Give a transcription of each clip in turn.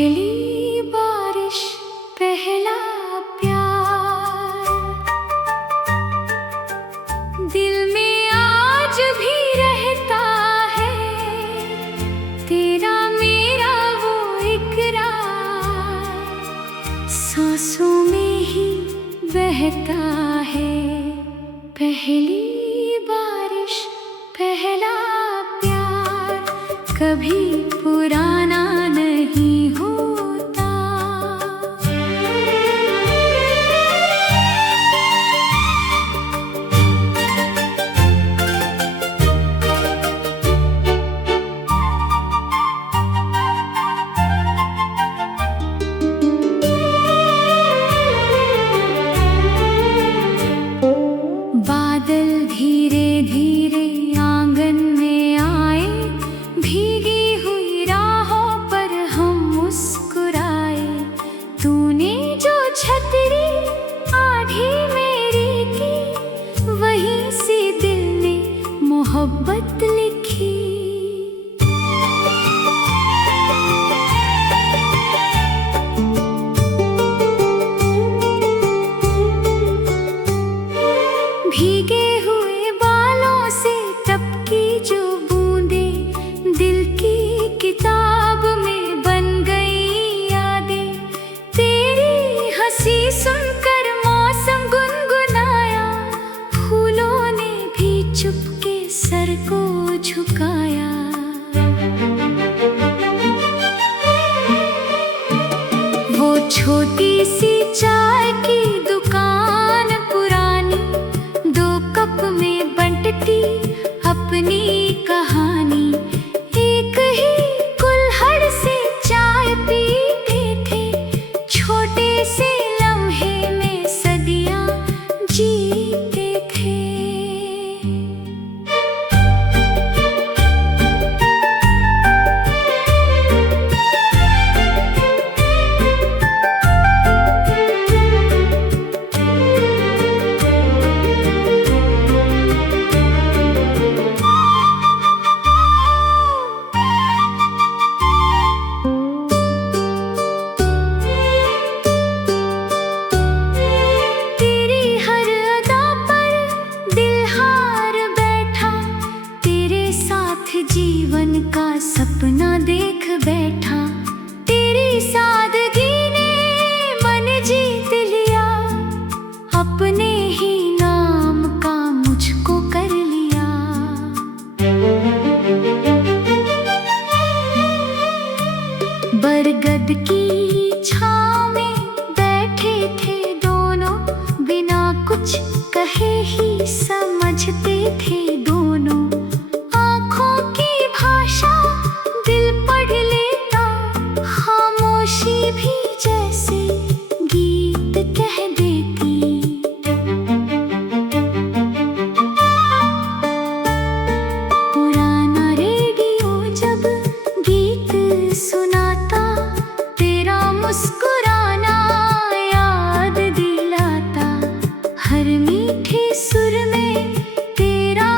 पहली बारिश पहला प्यार, दिल में आज भी रहता है तेरा मेरा वो इकरार, सांसों में ही बहता है पहली बारिश पहला प्यार, कभी पुराना नहीं होता। बादल धीरे धीरे आंगन में आए, भीगी हुई राहों पर हम मुस्कुराए, तूने जो छतरी आधी मेरी की, वहीं से दिल ने मोहब्बत लिखी। भीगे हुए बालों से टपकी जो बूंदें, दिल की किताब में बन गई यादें, तेरी हंसी सुनकर मौसम गुनगुनाया, फूलों ने भी चुपके सर को झुकाया। वो छोटी सी चाय की दुकान पुरानी, दो कप में बंटती अपनी कहानी, एक ही कुल्हड़ से चाय पीते थे, छोटे से लम्हे में सदियां जीते थे। जीवन का सपना देख बैठा, तेरी सादगी ने मन जीत लिया, अपने ही नाम का मुझको कर लिया। बरगद की छाँव में बैठे थे दोनों, बिना कुछ कहे ही समझते थे दोनों, भी जैसे गीत कह देती। पुराना रेडियो जब गीत सुनाता, तेरा मुस्कुराना याद दिलाता, हर मीठे सुर में तेरा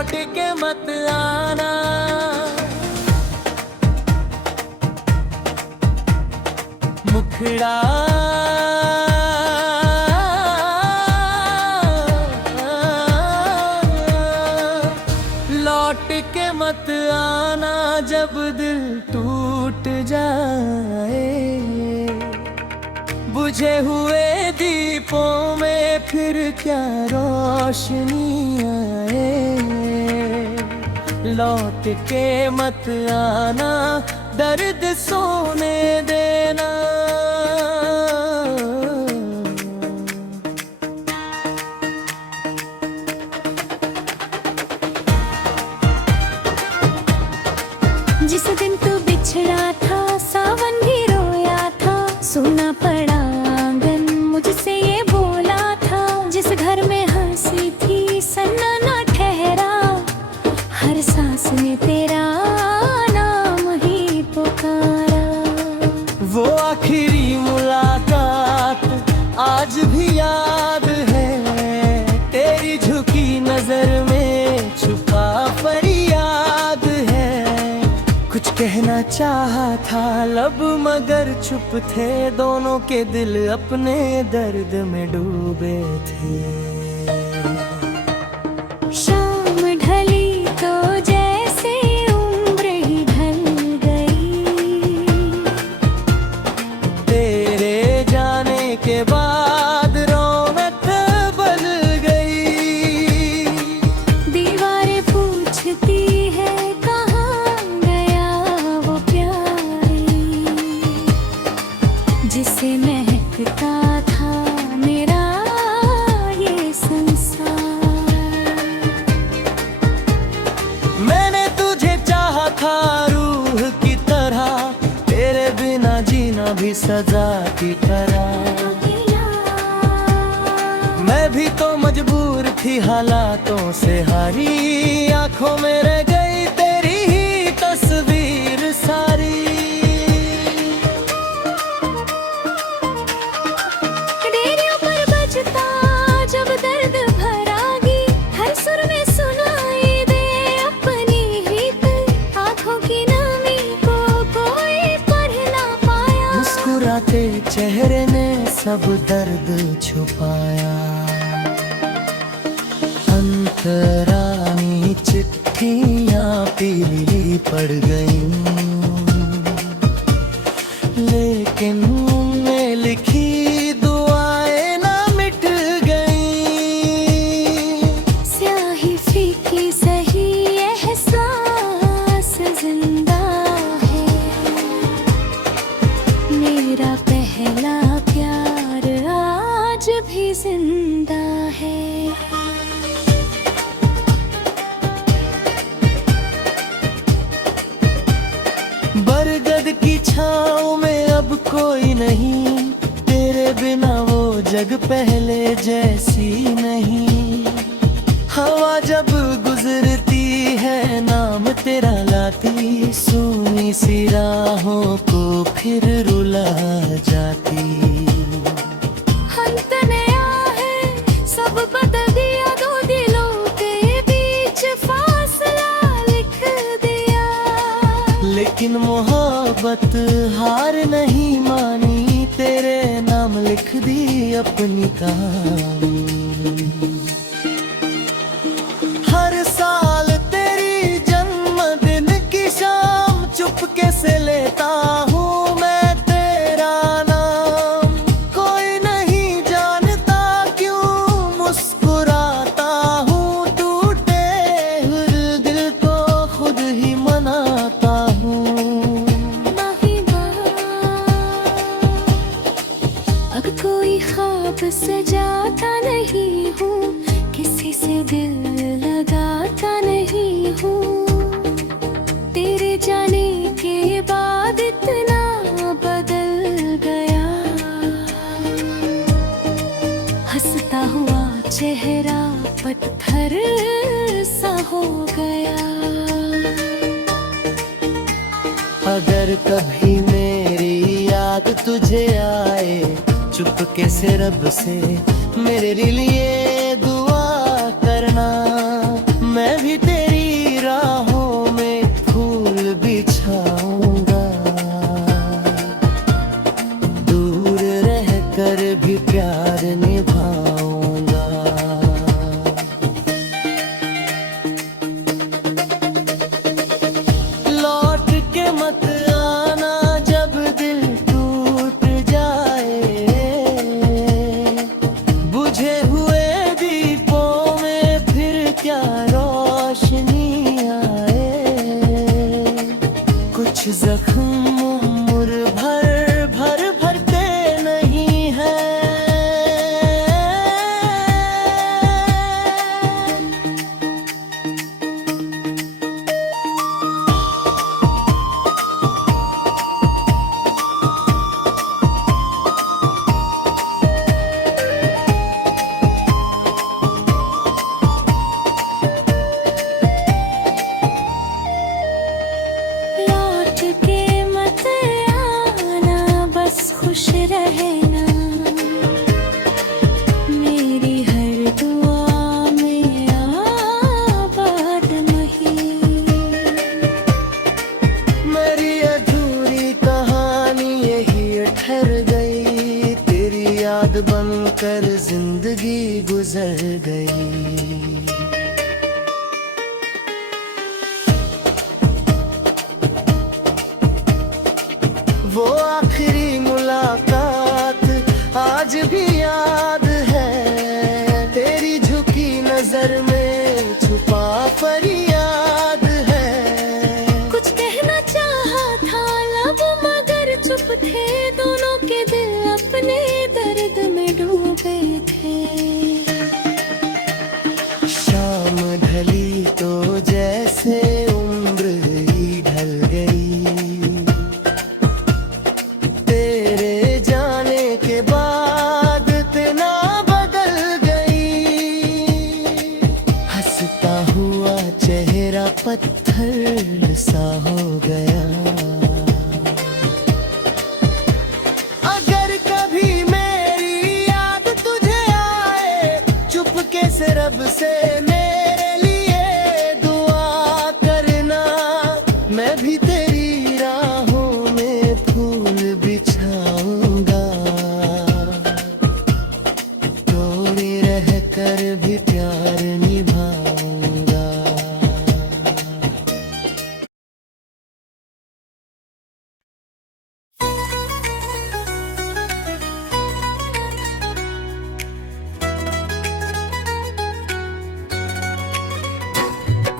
लौट के मत आना। मुखड़ा लौट के मत आना जब दिल टूट जाए। बुझे हुए दीपों में फिर क्या रोशनी आए। लौट के मत आना, दर्द सोने देना। जिस दिन तू बिछड़ा था सावन भी रोया था, सोना पड़ा आंगन मुझसे ये बोला था। जिस घर में हंसी थी सन्ना ना ठहरा, हर सांस में तेरा नाम ही पुकारा। वो आखिरी मुलाकात आज भी याद है, तेरी झुकी नजर में छुपा फरियाद है। कुछ कहना चाहा था लब मगर चुप थे, दोनों के दिल अपने दर्द में डूबे थे। शाम ढली तो जैसे उम्र ही ढल गई, तेरे जाने के बाद रौनक बदल गई। दीवारें पूछती है कहाँ गया वो प्यारी, जिसे महकता था मेरा ये संसार। मैंने तुझे चाहा था रूह की तरह, तेरे बिना जीना भी सजा की तरह। मैं भी तो मजबूर थी हालातों से हारी, आंखों में रह गई तेरी ही तस्वीर सारी। रेडियो पर बजता जब दर्द भरा गीत, हर सुर में सुनाई दे अपनी ही दिल। आंखों की नमी को कोई पढ़ ना पाया, मुस्कुराते चेहरे ने सब दर्द छुपाया। अंतरानी चिट्ठियां पीली पड़ गईं, लेकिन उनमें लिखी दुआएं ना मिट गईं। स्याही फीकी सही एहसास जिंदा है, मेरा पहला प्यार आज भी जिंदा है। बरगद की छाँव में अब कोई नहीं, तेरे बिना वो जग पहले जैसी नहीं। हवा जब गुजरती है नाम तेरा लाती, सूनी सी राहों को फिर रुला जाती। अंत नया है सब बदल दिया, दो दिलों के बीच फासला लिख दिया। लेकिन मोहब्बत हार नहीं मानी, तेरे नाम लिख दी अपनी कहानी। हर साल तेरी जन्मदिन की शाम चुपके से लेता हूँ मैं तेरा नाम। कोई नहीं जानता क्यों मुस्कुराता हूँ, टूटे हुए दिल को खुद ही मनाता हूँ। अब कोई ख्वाब सजाता नहीं हूँ, किसी से दिल लगाता नहीं हूँ। तेरे जाने के बाद इतना बदल गया, हंसता हुआ चेहरा पत्थर सा हो गया। अगर कभी मेरी याद तुझे आए, चुपके से रब से मेरे लिए दुआ करना। मैं भी रोशनी आए। कुछ जख्म उम्र भर भर भरते नहीं है। लौट के मत आना, बस खुश रहना। मेरी हर दुआ में आबाद नहीं। मेरी अधूरी कहानी यही ठहर गई। तेरी याद बनकर जिंदगी गुजर गई। वो आखिरी मुलाकात आज भी याद है। तेरी झुकी नजर में छुपा फरियाद है। कुछ कहना चाहा था लब मगर चुप थे। दोनों के दिल अपने दर्द में डूबे थे। शाम ढली तो जैसे उम्र ही ढल गई। तेरे जाने के बाद इतना बदल गई। हंसता हुआ चेहरा पत्थर सा हो गया। अगर कभी मेरी याद तुझे आए, चुपके से रब से मेरे लिए दुआ करना। मैं भी तेरी राहों में फूल बिछाऊंगा। थोड़ी रह कर भी प्यार निभाऊंगा।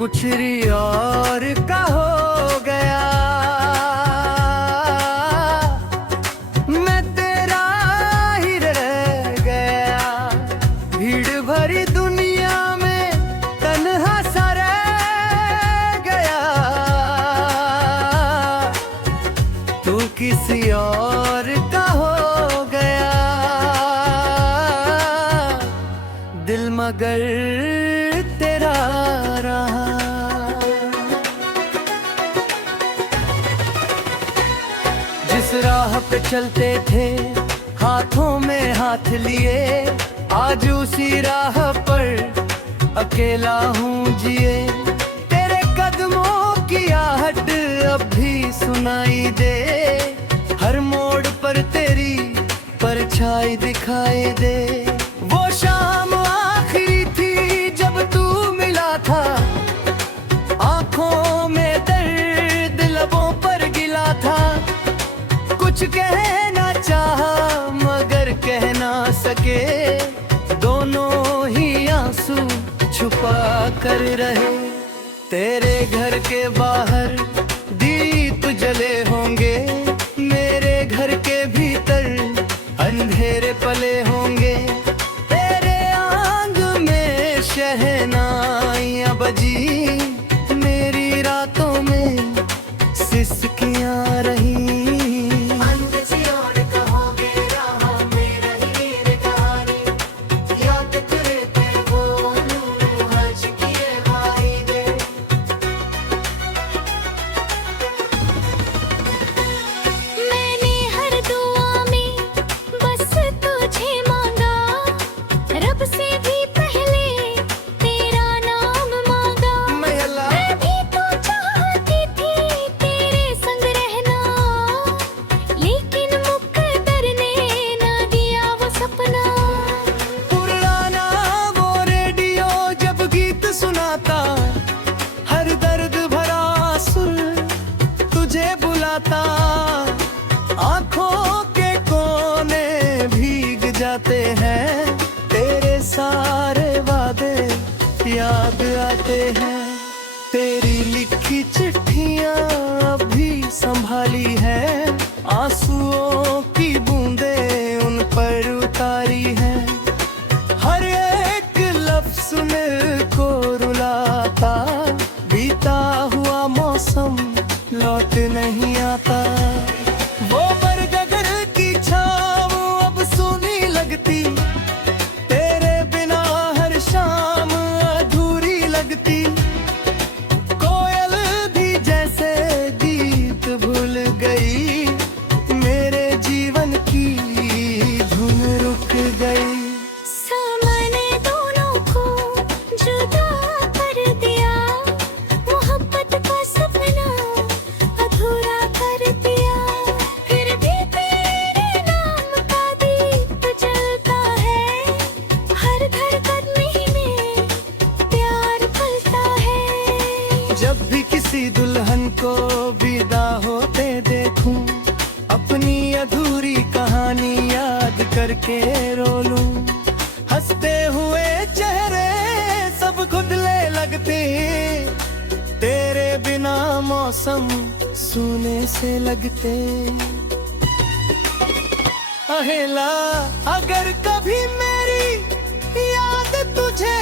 कुछ री और का हो गया। मैं तेरा ही रह गया। भीड़ भरी दुनिया में तन्हा सा रह गया। तू किसी और का हो गया। दिल मगर तेरा रहा। जिस राह पे चलते थे हाथों में हाथ लिए, आज उसी राह पर अकेला हूँ जिए। तेरे कदमों की आहट अब भी सुनाई दे। हर मोड़ पर तेरी परछाई दिखाई दे। वो शाम आखिरी थी जब तू मिला था। आंखों में दर्द लबों पर गिला था। कुछ कहना चाहा मगर कह ना सके। दोनों ही आंसू छुपा कर रहे। तेरे घर के बाहर दीप जले होंगे। मेरे घर के भीतर अंधेरे पले होंगे। तेरे आंग में शहनाइयां बजी। मेरी रातों में सिसकियां रही। मैंने हर दुआ में बस तुझे मांगा। रब से भी पहले तेरा नाम मांगा। मैं भी तो चाहती थी तेरे संग रहना। लेकिन मुकद्दर ने ना दिया वो सपना। पुराना वो रेडियो जब गीत सुनाता। हर दर्द भरा सुर तुझे बुलाता। आंखों के कोने भीग जाते हैं। तेरे सारे वादे याद आते हैं। तेरी लिखी चिट्ठियां अभी संभाली है, आंसुओं की बूंदें उन पर उतारी है। हर एक लफ्ज़ मेरे को रुलाता, बीता हुआ मौसम लौट नहीं आता। वो बरगद की छाँव अब सूनी लगती, तेरे बिना हर शाम अधूरी लगती। कोयल भी जैसे गीत भूल गई, मेरे जीवन की धुन रुक गई। सामने दोनों को जुदा कर दिया, मोहब्बत का सपना अधूरा कर दिया। फिर भी तेरे नाम का दीप जलता है, हर धड़कन में प्यार पलता है। जब भी किसी दुल्हन को विदा होते देखूं, अपनी अधूरी कहानी याद करके रो लूं। हंसते हुए चेहरे सब खुदले लगते, तेरे बिना मौसम सूने से लगते। अहेला अगर कभी मेरी याद तुझे,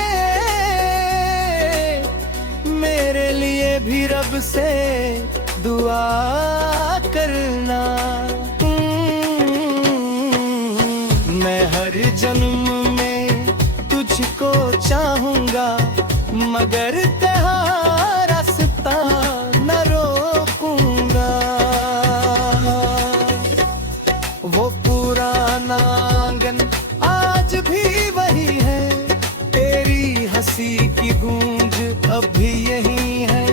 मेरे लिए भी रब से दुआ करना। मैं हर जन्म में तुझको चाहूंगा, मगर तेरा रास्ता न रोकूंगा। वो पुराना आंगन आज भी वही है, तेरी हंसी की गूंज अब भी यही है।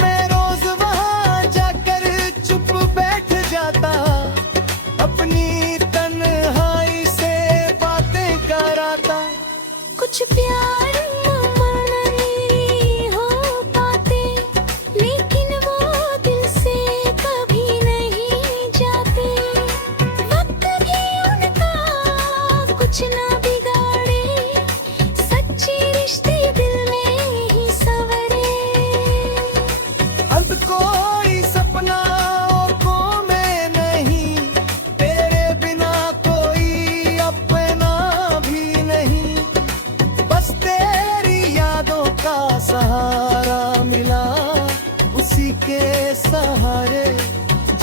मैं रोज वहां जाकर चुप बैठ जाता, अपनी तन्हाई से बातें कराता। कुछ प्यार माना नहीं हो पाते, लेकिन वो दिल से कभी नहीं जाते। वक्त भी उनका कुछ ना बिगाड़े, सच्चे रिश्ते दिल में ही संवरे। अंत कोई सपनाओं को मैं नहीं, तेरे बिना कोई अपना भी नहीं। बस तेरी यादों का सहारा मिला, उसी के सहारे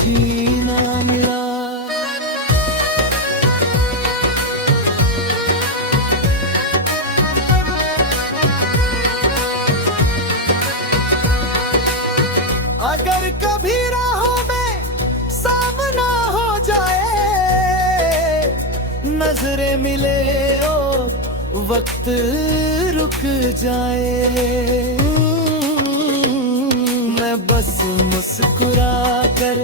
जीना मिला। अगर कभी राहों में सामना हो जाए, नजरें मिले और वक्त रुक जाए। मैं बस मुस्कुरा कर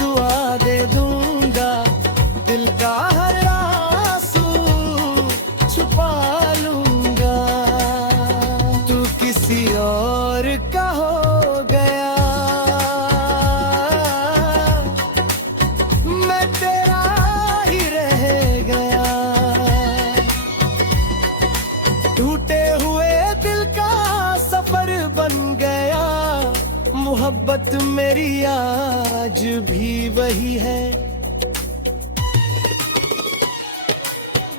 दुआ दे दूंगा, दिल का हर आंसू छुपा लूंगा। तू किसी और का हो गया, मैं तेरा ही रह गया। टूटे हुए दिल का सफर बन गया, मोहब्बत मेरी आज भी वही है।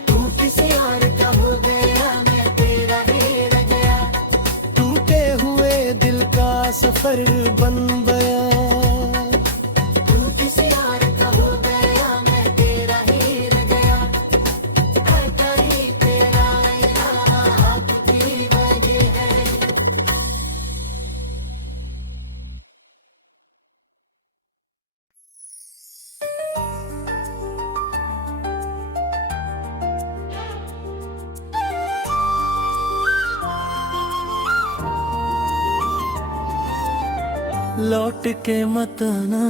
तू किसी और का हो गया, मैं तेरा ही रह गया। टूटे हुए दिल का सफर बन गया। तू किसी और का हो गया, मैं तेरा ही रह गया। करता ही तेरा इरादा आपकी वजह है। लौट के मत आना,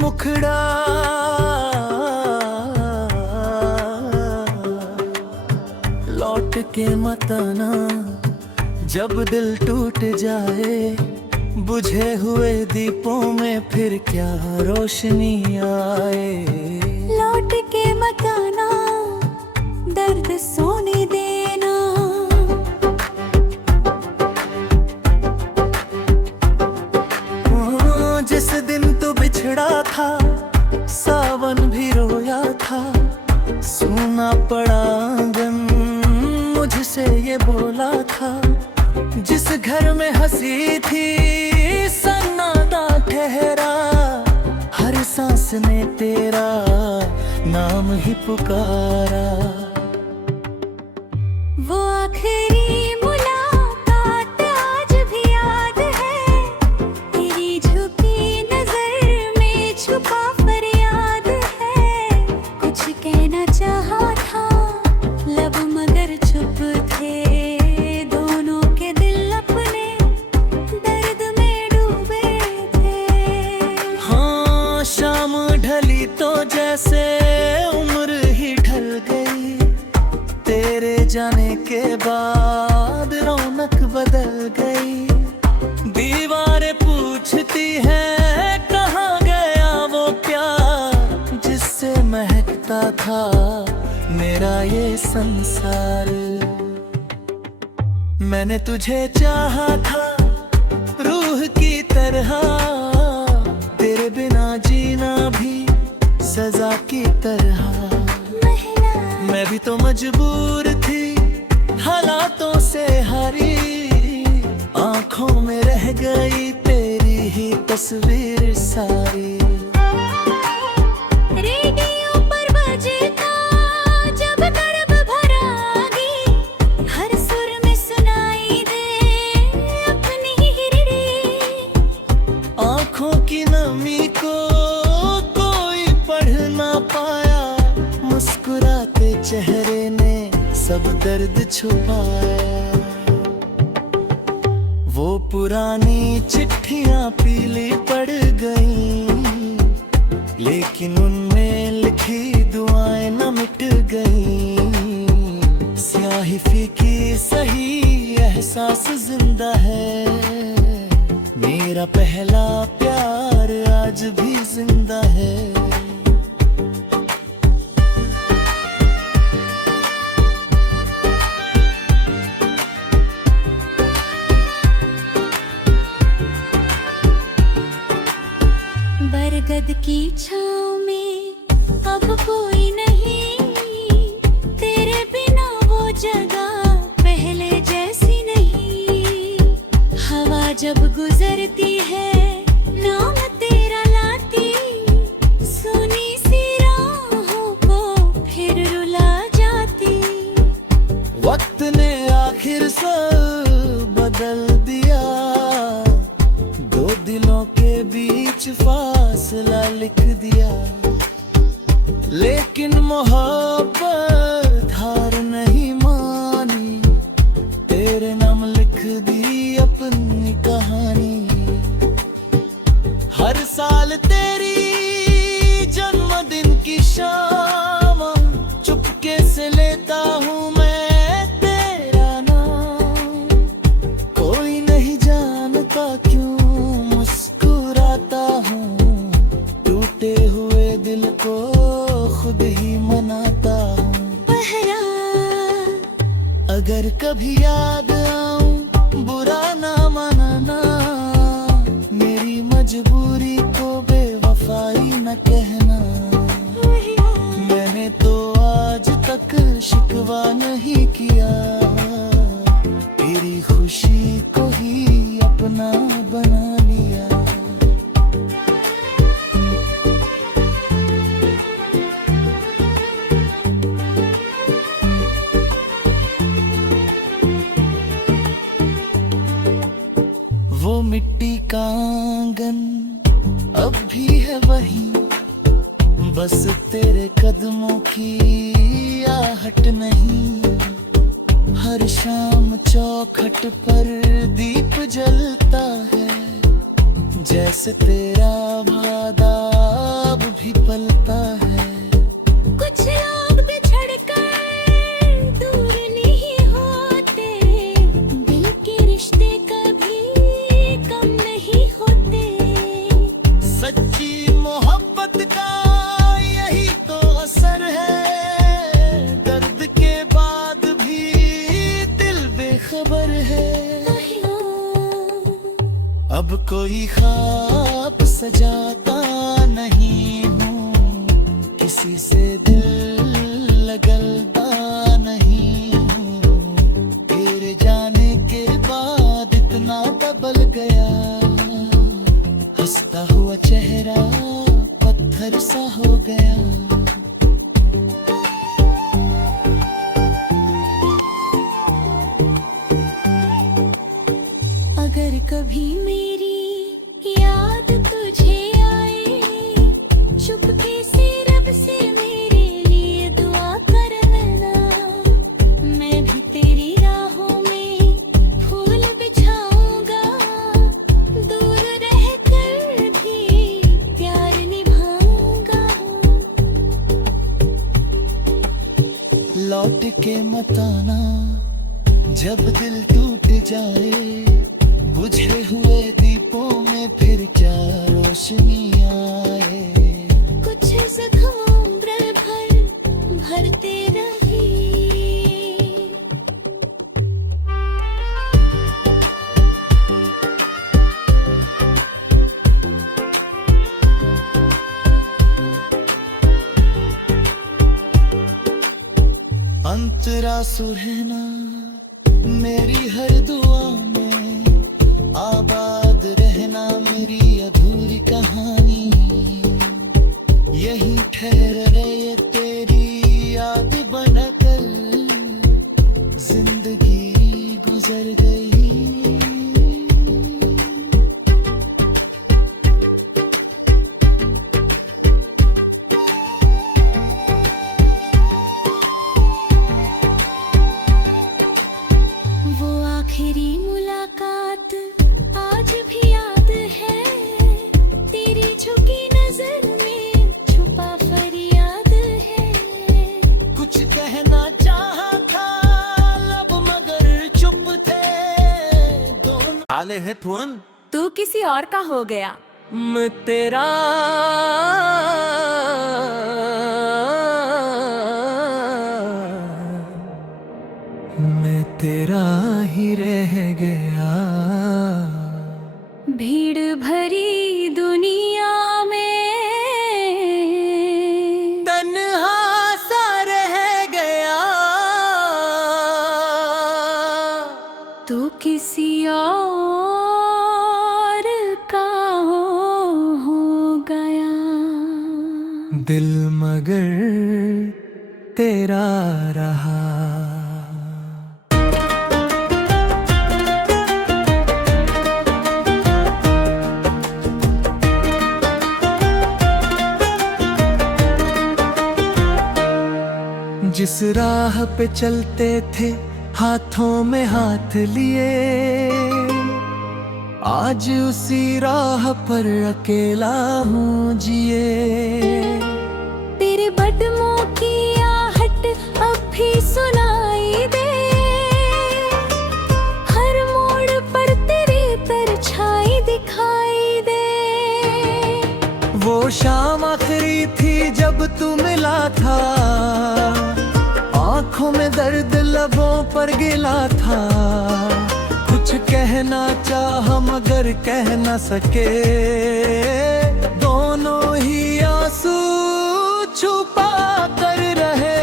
मुखड़ा लौट के मत आना। जब दिल टूट जाए, बुझे हुए दीपों में फिर क्या रोशनी आए। लौट के मत आना, दर्द पड़ा आंगन, मुझसे ये बोला था। जिस घर में हंसी थी सन्नाटा ठहरा, हर सांस ने तेरा नाम ही पुकारा। वो आखिरी मुलाकात आज भी याद है, तेरी झुकी नजर में छुपा फरियाद है। कुछ कहना चाहा था लब मगर चुप थे, दोनों के दिल अपने दर्द में डूबे थे। हाँ, शाम ढली तो जैसे उम्र ही ढल गई, तेरे जाने के बाद रौनक बदल गई। दीवारें पूछती हैं कहाँ गया वो प्यार, जिससे महकता था मेरा ये संसार। मैंने तुझे चाहा था रूह की तरह, तेरे बिना जीना भी सजा की तरह। मैं भी तो मजबूर थी हालातों से हारी, आंखों में रह गई तेरी ही तस्वीर सारी। रेडियो पर बजता जब दर्द भरागी, हर सुर में सुनाई दे अपनी ही री। आंखों की नमी को कोई पढ़ ना पाया, मुस्कुराते चेहरे ने सब दर्द छुपाया। वो पुरानी चिट्ठियां पीली पड़ गईं, लेकिन उनमें लिखी दुआएं न मिट गईं। स्याही फीकी सही एहसास जिंदा है, मेरा पहला प्यार आज भी जिंदा है। बरगद की छाँव में अब कोई नहीं, तेरे बिना वो जगह पहले जैसी नहीं। हवा जब गुजरती है नाम तेरा लाती, सुनी सी राहों को फिर रुला जाती। वक्त ने आखिर सब बदल दिया, दो दिलों के बीच फासला लिख दिया। लेकिन मोहब्बत हार नहीं मानी, तेरे नाम लिख दी अपनी कहानी। हर साल तेरी जन्मदिन की शाम चुपके से लेता हूँ मैं तेरा नाम। कोई नहीं जानता क्यों मुस्कुराता हूँ, टूटे हुए दिल को खुद ही मनाता हूँ। पहरा अगर कभी याद आऊं बुरा ना मानना, मेरी मजबूरी को बेवफाई न कहना। मैंने तो आज तक शिकवा नहीं किया, तेरी खुशी को ही अपना बना लिया। वो मिट्टी का आंगन अब भी है वही, बस तेरे कदमों की आहट नहीं। हर शाम चौखट पर दीप जलता है, जैसे तेरा वादा अब भी पलता है। कुछ लोग बिछड़ कर दूर नहीं होते, दिल के रिश्ते कभी कम नहीं होते। सच्ची मोहब्बत का यही तो असर है, दर्द के बाद भी दिल बेखबर है। अब कोई ख्वाब सजाता नहीं हूँ, किसी से दिल लगलता लौट के मत आना जब दिल टूट जाए, बुझे हुए दीपों में फिर क्या रोशनी आए। कुछ जख्म उम्र भर भरते रही, अंतरा सुरहना मेरी हर दुआ में, आबाद रहना मेरी अधूरी कहानी। यही ठहर रहे तेरी याद बनकर, जिंदगी गुजर गई। वो आखिरी मुलाकात आज भी याद है, तेरी झुकी नजर में छुपा फरियाद है। कुछ कहना चाहा था लब मगर चुप थे दोनों। आले है थोन तू किसी और का हो गया। मैं तेरा मैं तेरा ही रह गया। भीड़ भरी दुनिया में तन्हा सा रह गया। तू किसी और का हो गया। दिल मगर तेरा रहा। जिस राह पे चलते थे हाथों में हाथ लिए, आज उसी राह पर अकेला हूँ जिए। तेरे बदमों की आहट अब भी सुनाई दे, हर मोड़ पर तेरी परछाई दिखाई दे। वो शाम आखिरी थी जब तू मिला था, आँखों में दर्द लबों पर गिला था। कुछ कहना चाहा मगर कह न सके, दोनों ही आंसू छुपा कर रहे।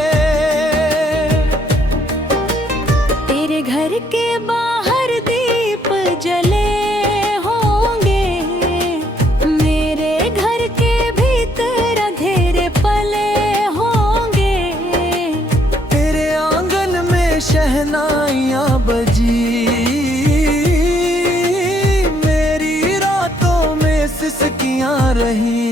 तेरे घर के बाहर दीप जले होंगे, मेरे घर के भीतर अंधेरे पले होंगे। तेरे आंगन में शहनाइयाँ बजी, मेरी रातों में सिसकियाँ रही।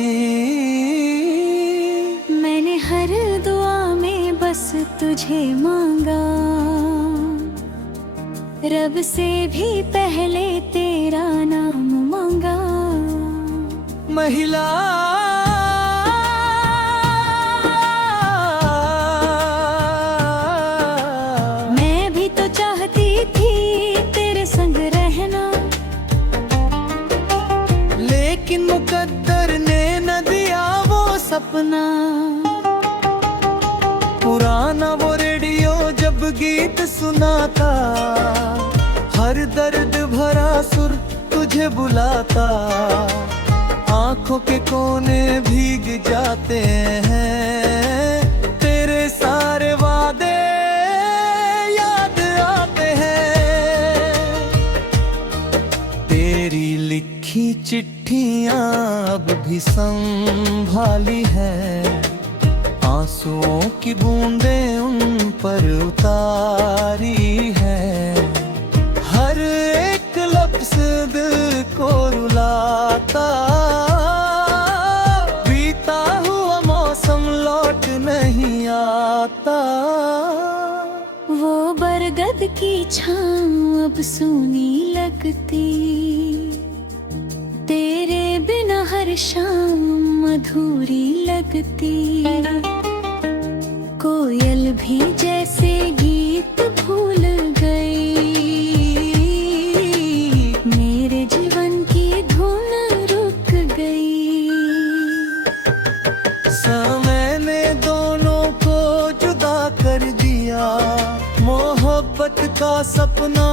मैंने हर दुआ में बस तुझे मांगा, रब से भी पहले तेरा नाम मांगा। महिला मैं भी तो चाहती थी तेरे संग रहना, लेकिन मुकद्दर ने न दिया वो सपना। पुराना वो रेडियो जब गीत सुनाता, हर दर्द भरा सुर तुझे बुलाता। आंखों के कोने भीग जाते हैं, तेरे सारे वादे याद आते हैं। तेरी लिखी चिट्ठियां अब भी संभाली है, आंसुओं की बूंदें उन पर उतारी है। हर एक लफ्ज़ दिल को रुलाता, बीता हुआ मौसम लौट नहीं आता। वो बरगद की छाँव अब सूनी लगती, तेरे बिना हर शाम अधूरी लगती। कोयल भी जैसे दिया, मोहब्बत का सपना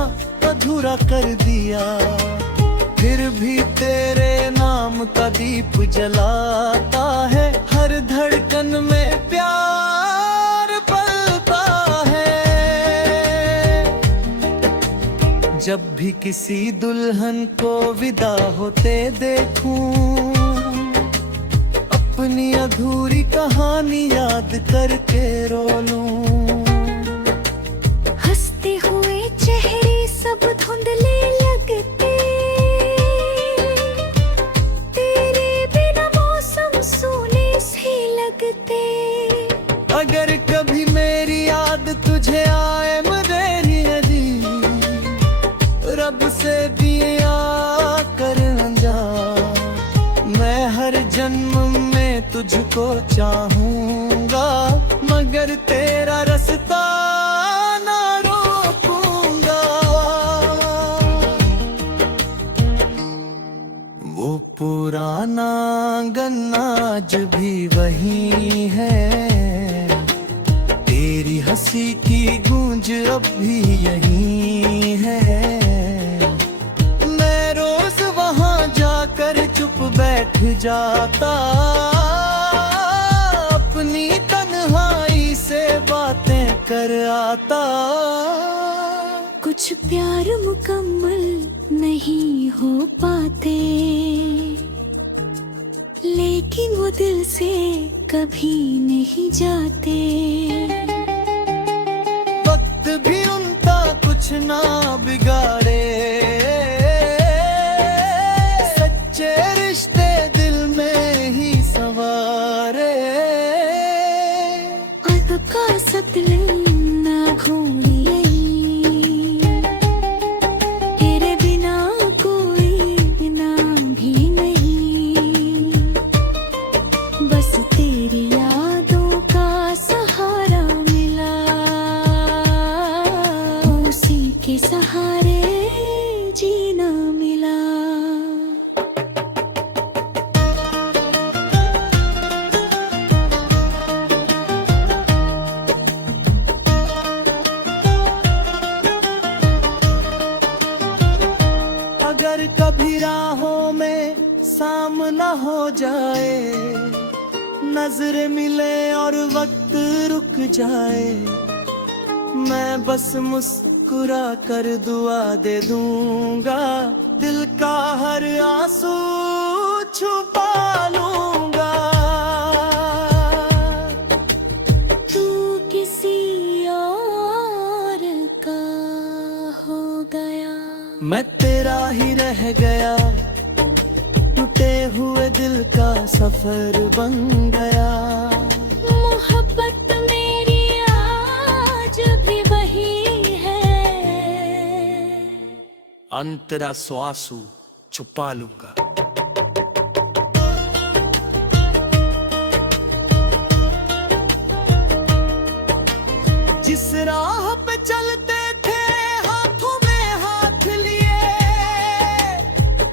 अधूरा कर दिया। फिर भी तेरे नाम का दीप जलाता है, हर धड़कन में प्यार पलता है। जब भी किसी दुल्हन को विदा होते देखूं, अपनी अधूरी कहानी याद करके रो लूं। हंसते हुए चेहरे सब धुंधले लगते, तेरे बिना मौसम सूने से लगते। अगर कभी मेरी याद तुझे आए मेरी नदी, रब से दिया कर जा, मैं हर जन्म में तुझको चाहूंगा, मगर तेरा रास्ता ना रोकूंगा। वो पुराना गन्ना आज भी वही है, तेरी हंसी की गूंज अब भी यही है। मैं रोज वहां जाकर चुप बैठ जाता, अपनी तन्हाई से बातें कर आता। कुछ प्यार मुकम्मल नहीं हो पाते, लेकिन वो दिल से कभी नहीं जाते। वक्त भी उनका कुछ ना बिगाड़े, सच्चे रिश्ते दिल में ही संवारे। अब का सतलंग ना घूमिए, तेरे बिना कोई नाम भी नहीं। बस तेरी यादों का सहारा मिला, उसी के सहारे जीना मिला। अगर कभी राहों में सामना हो जाए, नजर मिले और वक्त रुक जाए, मैं बस मुस्कुरा कर दुआ दे दूंगा, दिल का हर आंसू छुपा लूंगा। तू किसी और का हो गया, मैं तेरा ही रह गया, टूटे हुए दिल का सफर बन गया। मोहब्बत मेरी आज भी वही है, अंतरा स्वासु छुपा लूंगा। जिस राह पे चलते थे हाथों में हाथ लिए,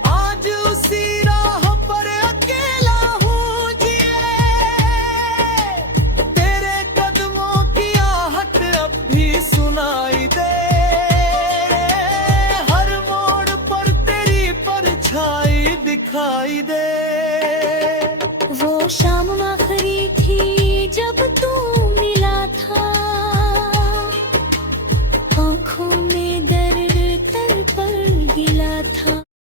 आज उसी राह पर अकेला हूँ जिए। तेरे कदमों की आहट अब भी सुनाई दे, हर मोड़ पर तेरी परछाई दिखाई दे।